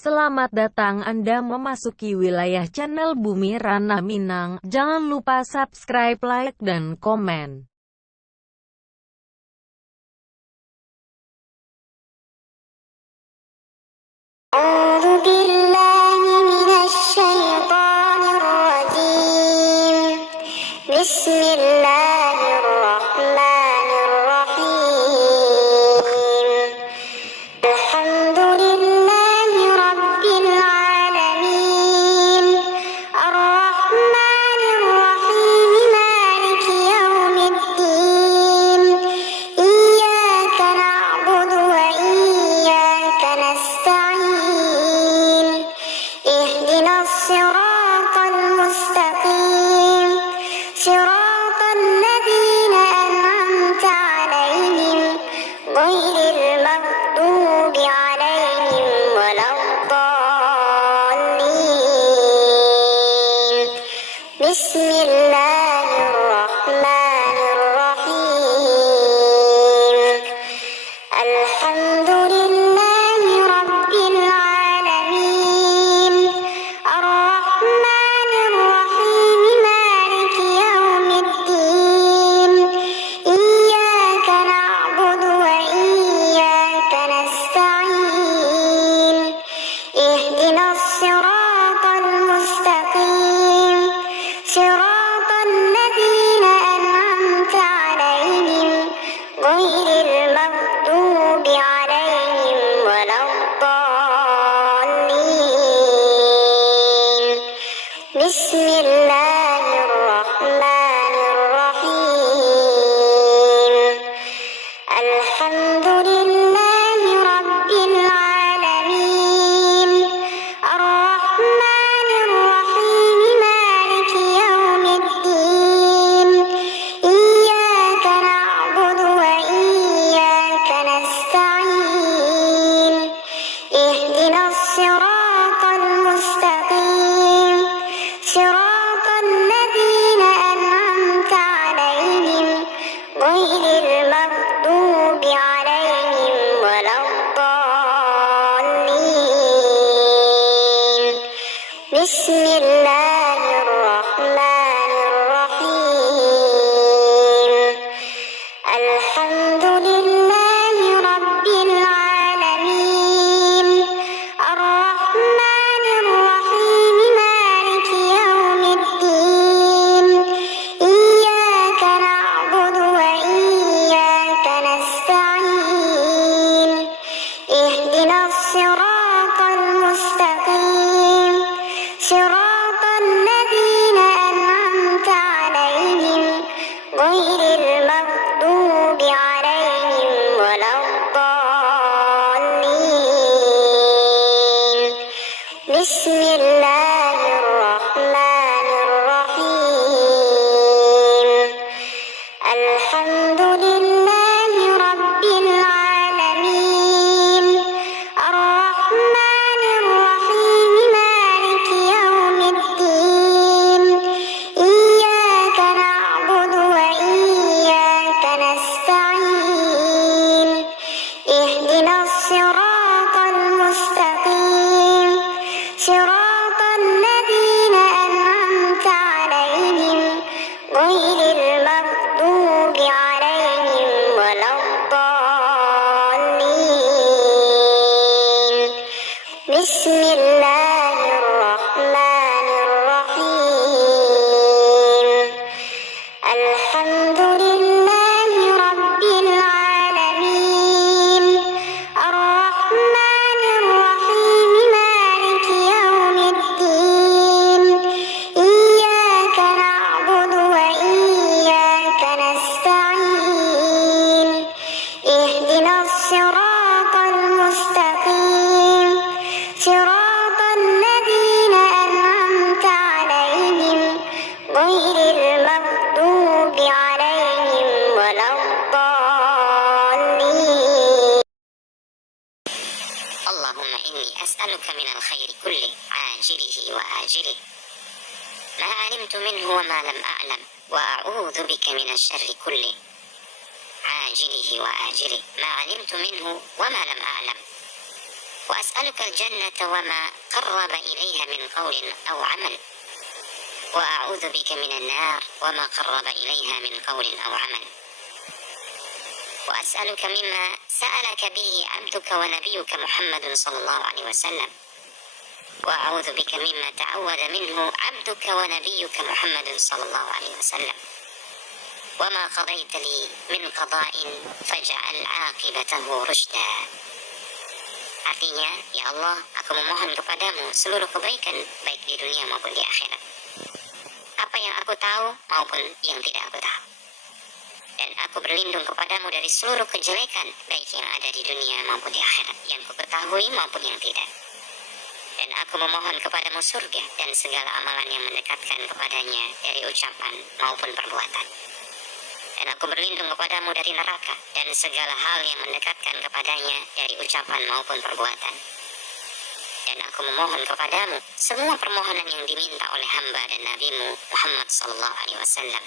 Selamat datang, Anda memasuki wilayah channel Bumi Ranah Minang. Jangan lupa subscribe, like, dan komen. أعوذ بالله من الشيطان الرجيم. بسم الله الرحمن الرحيم. الحمد لله رب العالمين. الرحمن الرحيم مالك يوم الدين. إياك نعبد وإياك نستعين. اهدنا الصراط المستقيم. صراط الذين أنعمت عليهم غير المغضوب عليهم ولا الضالين. بسم الله الرحمن الرحيم. الحمد لله رب العالمين. الرحمن الرحيم مالك يوم الدين. إياك نعبد وإياك نستعين. اهدنا الصراط المستقيم. صراط الذين أنعمت عليهم غير المغضوب عليهم ولا الضالين. بسم الله الرحمن الرحيم. الحمد لله رب العالمين. الرحمن الرحيم مالك يوم الدين. إياك نعبد وإياك نستعين. اهدنا الصراط المستقيم. صراط الذين أنعمت عليهم غير المغضوب عليهم ولا الضالين. بسم الله الرحمن الرحيم. الحمد لله رب العالمين. الرحمن الرحيم مالك يوم الدين. إياك نعبد وإياك نستعين. اهدنا الصراط المستقيم. صراط الذين أنعمت عليهم غير المغضوب عليهم ولا الضالين. بسم الله الرحمن الرحيم. الحمد لله رب العالمين. الرحمن الرحيم مالك يوم الدين. إياك نعبد وإياك نستعين. اهدنا الصراط المستقيم. صراط الذين أنعمت عليهم غير المغضوب عليهم ولا الضالين. بسم الله الرحمن الرحيم. الحمد لله رب العالمين. الرحمن الرحيم مالك يوم الدين. إياك نعبد وإياك نستعين. اهدنا الصراط المستقيم. صراط الذين أنعمت عليهم غير المغضوب عليهم ولا الضالين. اللهم إني أسألك من الخير كله عاجله وآجله ما علمت منه وما لم أعلم، وأعوذ بك من الشر كله عاجله وآجله ما علمت منه وما لم أعلم، وأسألك الجنة وما قرب إليها من قول أو عمل وأعوذ بك من النار وما قرب إليها من قول أو عمل وأسألك مما سألك به عبدك ونبيك محمد صلى الله عليه وسلم وأعوذ بك مما تعوذ منه عبدك ونبيك محمد صلى الله عليه وسلم وما قضيت لي من قضاء فاجعل عاقبته رشدا. Artinya, ya Allah, aku memohon kepadamu seluruh kebaikan baik di dunia maupun di akhirat. Apa yang aku tahu maupun yang tidak aku tahu. Dan aku berlindung kepadamu dari seluruh kejelekan baik yang ada di dunia maupun di akhirat, yang ku ketahui maupun yang tidak. Dan aku memohon kepadamu surga dan segala amalan yang mendekatkan kepadanya dari ucapan maupun perbuatan. Dan aku berlindung kepadamu dari neraka dan segala hal yang mendekatkan kepadanya dari ucapan maupun perbuatan. Dan aku memohon kepadamu semua permohonan yang diminta oleh hamba dan nabimu Muhammad sallallahu alaihi wasallam.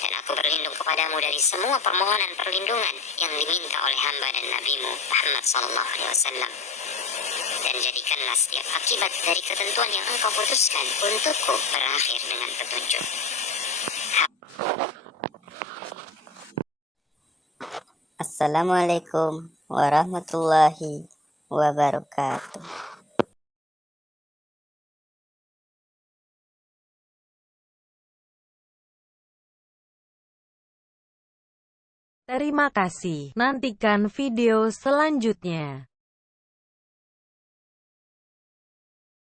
Dan aku berlindung kepadamu dari semua permohonan perlindungan yang diminta oleh hamba dan nabimu Muhammad sallallahu alaihi wasallam. Dan jadikanlah setiap akibat dari ketentuan yang engkau putuskan untukku berakhir dengan petunjuk. Assalamualaikum warahmatullahi wabarakatuh. Terima kasih. Nantikan video selanjutnya.